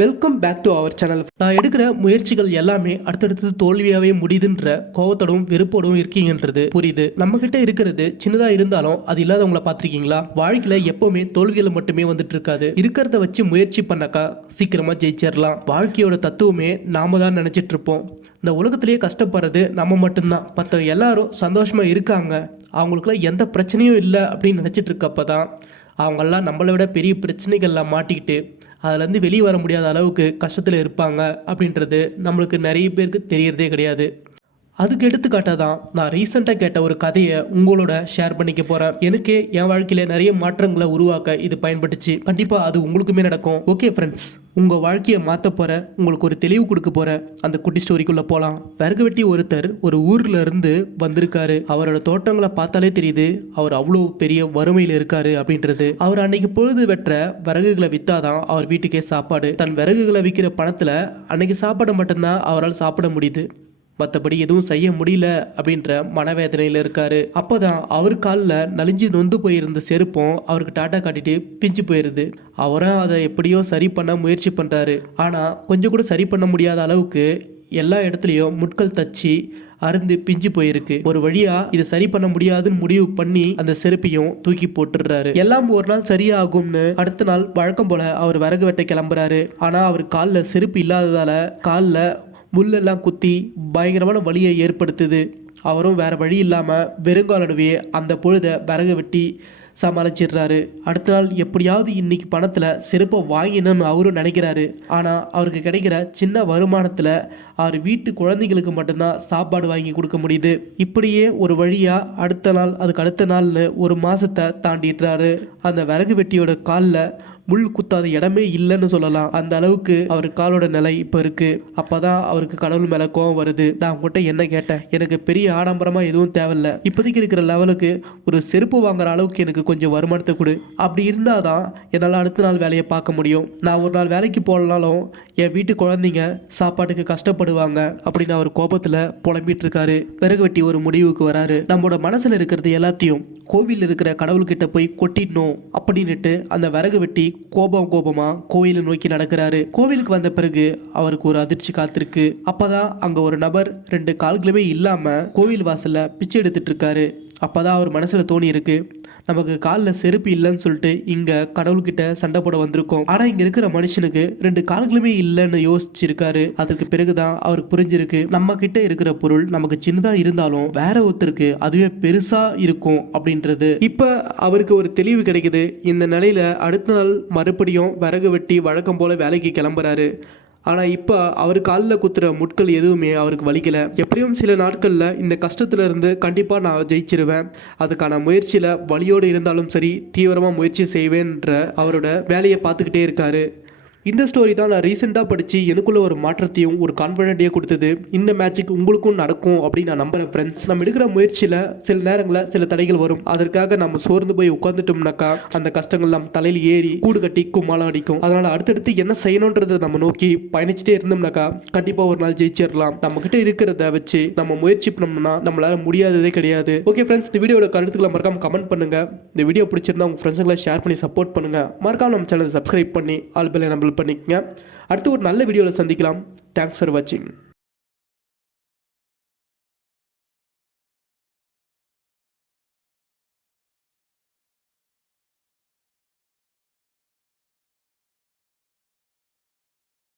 Welcome back to our channel. நான் எடுக்கிற முயற்சிகள் எல்லாமே அடுத்தடுத்து தோல்வியாவே முடியுதுன்ற கோவத்தோடும் வெறுப்போடும் இருக்கீங்கன்றது புரியுது. நம்ம கிட்ட இருக்கிறது சின்னதா இருந்தாலும் அது இல்லாதவங்களை பார்த்திருக்கீங்களா? வாழ்க்கையில எப்பவுமே தோல்விகள் மட்டுமே வந்துட்டு இருக்காது. இருக்கிறத வச்சு முயற்சி பண்ணாக்கா சீக்கிரமா ஜெயிச்சிடலாம். வாழ்க்கையோட தத்துவமே நாம தான் நினைச்சிட்டு இருப்போம். இந்த உலகத்திலேயே கஷ்டப்படுறது நம்ம மட்டும்தான். மற்ற எல்லாரும் சந்தோஷமா இருக்காங்க, அவங்களுக்குலாம் எந்த பிரச்சனையும் இல்லை அப்படின்னு நினைச்சிட்டு இருக்கப்பதான் அவங்கெல்லாம் நம்மளை விட பெரிய பிரச்சனைகள்லாம் மாட்டிக்கிட்டு அதுலேருந்து வெளியே வர முடியாத அளவுக்கு கஷ்டத்தில் இருப்பாங்க அப்படின்றது நம்மளுக்கு நிறைய பேருக்கு தெரியறதே கிடையாது. அதுக்கு எடுத்துக்காட்டாக தான் நான் ரீசெண்டாக கேட்ட ஒரு கதையை உங்களோட ஷேர் பண்ணிக்க போகிறேன். எனக்கு என் வாழ்க்கையில் நிறைய மாற்றங்களை உருவாக்க இது பயன்பட்டுச்சு. கண்டிப்பாக அது உங்களுக்குமே நடக்கும். ஓகே ஃப்ரெண்ட்ஸ், உங்கள் வாழ்க்கையை மாற்ற போகிற, உங்களுக்கு ஒரு தெளிவு கொடுக்க போகிற அந்த குட்டி ஸ்டோரிக்குள்ளே போகலாம். விறகு வெட்டி ஒருத்தர் ஒரு ஊரில் இருந்து வந்திருக்காரு. அவரோட தோட்டங்களை பார்த்தாலே தெரியுது அவர் அவ்வளோ பெரிய வறுமையில் இருக்காரு அப்படின்றது. அவர் அன்னைக்கு பொழுது வெட்டுற விறகுகளை விற்றாதான் அவர் வீட்டுக்கே சாப்பாடு. தன் விறகுகளை விற்கிற பணத்தில் அன்னைக்கு சாப்பாடு மட்டும்தான் அவரால் சாப்பிட முடியுது, மற்றபடி எதுவும் செய்ய முடியல அப்படின்ற மனவேதனையில் இருக்காரு. அப்போதான் அவர் காலில் நலிஞ்சு நொந்து போயிருந்த செருப்பும் அவருக்கு டாட்டா காட்டிட்டு பிஞ்சு போயிருது. அவரும் அதை எப்படியோ சரி பண்ண முயற்சி பண்ணுறாரு. ஆனால் கொஞ்சம் கூட சரி பண்ண முடியாத அளவுக்கு எல்லா இடத்துலையும் முட்கள் தச்சு அருந்து பிஞ்சு போயிருக்கு. ஒரு வழியா இதை சரி பண்ண முடியாதுன்னு முடிவு பண்ணி அந்த செருப்பையும் தூக்கி போட்டுடுறாரு. எல்லாம் ஒரு நாள் சரியாகும்னு அடுத்த நாள் வழக்கம் போல அவர் விறகு வெட்ட கிளம்புறாரு. ஆனால் அவர் காலில் செருப்பு இல்லாததால காலில் முள்ளெல்லாம் குத்தி பயங்கரமான வலியை ஏற்படுத்துது. அவரும் வேற வழி இல்லாமல் வெறுங்காலடவே அந்த பொழுதை விறகு வெட்டி சமாளிச்சிடுறாரு. அடுத்த நாள் எப்படியாவது இன்னைக்கு பணத்தில் செருப்பை வாங்கினு அவரும் நினைக்கிறாரு. ஆனால் அவருக்கு கிடைக்கிற சின்ன வருமானத்தில் அவர் வீட்டு குழந்தைங்களுக்கு மட்டும்தான் சாப்பாடு வாங்கி கொடுக்க முடியுது. இப்படியே ஒரு வழியாக அடுத்த நாள் அதுக்கு அடுத்த நாள்னு ஒரு மாதத்தை தாண்டிடுறாரு. அந்த விறகு வெட்டியோட காலில் முள் குத்தாத இடமே இல்லைன்னு சொல்லலாம். அந்த அளவுக்கு அவர் காலோட நிலை இப்போ இருக்கு. அப்பதான் அவருக்கு கடவுள் மேல கோவம் வருது. நான் உங்ககிட்ட என்ன கேட்டேன், எனக்கு பெரிய ஆடம்பரமா எதுவும் தேவையில்ல, இப்போதைக்கு இருக்கிற லெவலுக்கு ஒரு செருப்பு வாங்குற அளவுக்கு எனக்கு கொஞ்சம் வருமானத்தை கொடு. அப்படி இருந்தாதான் என்னால் அடுத்த நாள் வேலையை பார்க்க முடியும். நான் ஒரு நாள் வேலைக்கு போகலனாலும் என் வீட்டு குழந்தைங்க சாப்பாட்டுக்கு கஷ்டப்படுவாங்க அப்படின்னு அவர் கோபத்தில் புலம்பிட்டு இருக்காரு. விறகு வெட்டி ஒரு முடிவுக்கு வராரு. நம்மளோட மனசுல இருக்கிறது எல்லாத்தையும் கோவில் இருக்கிற கடவுள்கிட்ட போய் கொட்டிடணும் அப்படின்னுட்டு அந்த விறகு வெட்டி கோபமா கோயிலை நோக்கி நடக்கிறாரு. கோவிலுக்கு வந்த பிறகு அவருக்கு ஒரு அதிர்ச்சி காத்திருக்கு. அப்பதான் அங்க ஒரு நபர் 2 கால்களுமே இல்லாம கோவில் வாசல்ல பிச்சை எடுத்துட்டு இருக்காரு. அப்பதான் அவர் மனசுல தோணி இருக்கு, நமக்கு காலில் செருப்பு இல்லைன்னு சொல்லிட்டு இங்க கடவுள்கிட்ட சண்டை போட வந்திருக்கோம். ஆனா இங்க இருக்கிற மனுஷனுக்கு 2 கால்களுமே இல்லைன்னு யோசிச்சிருக்காரு. அதுக்கு பிறகுதான் அவருக்கு புரிஞ்சிருக்கு, நம்ம கிட்ட இருக்கிற பொருள் நமக்கு சின்னதா இருந்தாலும் வேற ஒருத்தருக்கு அதுவே பெருசா இருக்கும் அப்படின்றது. இப்ப அவருக்கு ஒரு தெளிவு கிடைக்குது. இந்த நிலையில அடுத்த நாள் மறுபடியும் விறகு வெட்டி வழக்கம் போல வேலைக்கு கிளம்புறாரு. ஆனால் இப்போ அவர் காலில் குத்துற முட்கள் எதுவுமே அவருக்கு வலிக்கல. எப்படியும் சில நாட்களில் இந்த கஷ்டத்துல இருந்து கண்டிப்பாக நான் ஜெயிச்சிருவேன், அதுக்கான முயற்சியில் வலியோடு இருந்தாலும் சரி தீவிரமாக முயற்சி செய்வேன்ற அவரோட வேலையை பார்த்துக்கிட்டே இருக்காரு. இந்த ஸ்டோரி தான் நான் ரீசெண்டாக படித்து எனக்குள்ள ஒரு மாற்றத்தையும் ஒரு கான்ஃபிடென்ட்டையும் கொடுத்தது. இந்த மேட்சுக்கு உங்களுக்கும் நடக்கும் அப்படின்னு நான் நம்புகிறேன் ஃப்ரெண்ட்ஸ். நம்ம எடுக்கிற முயற்சியில் சில நேரங்களில் சில தடைகள் வரும். அதற்காக நம்ம சோர்ந்து போய் உட்காந்துட்டோம்னாக்கா அந்த கஷ்டங்கள் நம்ம தலையில் ஏறி கூடு கட்டி கும்மாலம் அடிக்கும். அதனால் அடுத்தடுத்து என்ன செய்யணுன்றதை நம்ம நோக்கி பயணிச்சுட்டே இருந்தோம்னாக்கா கண்டிப்பாக ஒரு நாள் ஜெயிச்சிடலாம். நம்மக்கிட்ட இருக்கிறத வச்சு நம்ம முயற்சி பண்ணோம்னா நம்மளால முடியாததே கிடையாது. ஓகே ஃப்ரெண்ட்ஸ், இந்த வீடியோட கருத்துக்களை மறக்காம கமெண்ட் பண்ணுங்கள். இந்த வீடியோ பிடிச்சிருந்தா உங்கள் ஃப்ரெண்ட்ஸுங்களை ஷேர் பண்ணி சப்போர்ட் பண்ணுங்கள். மறக்காம நம்ம சேனலை சப்ஸ்கிரைப் பண்ணி ஆல் பெல் எனேபிள் பண்ணிக்கங்க. அடுத்து ஒரு நல்ல வீடியோவில் சந்திக்கலாம். தேங்க்ஸ் ஃபார் வாட்சிங்.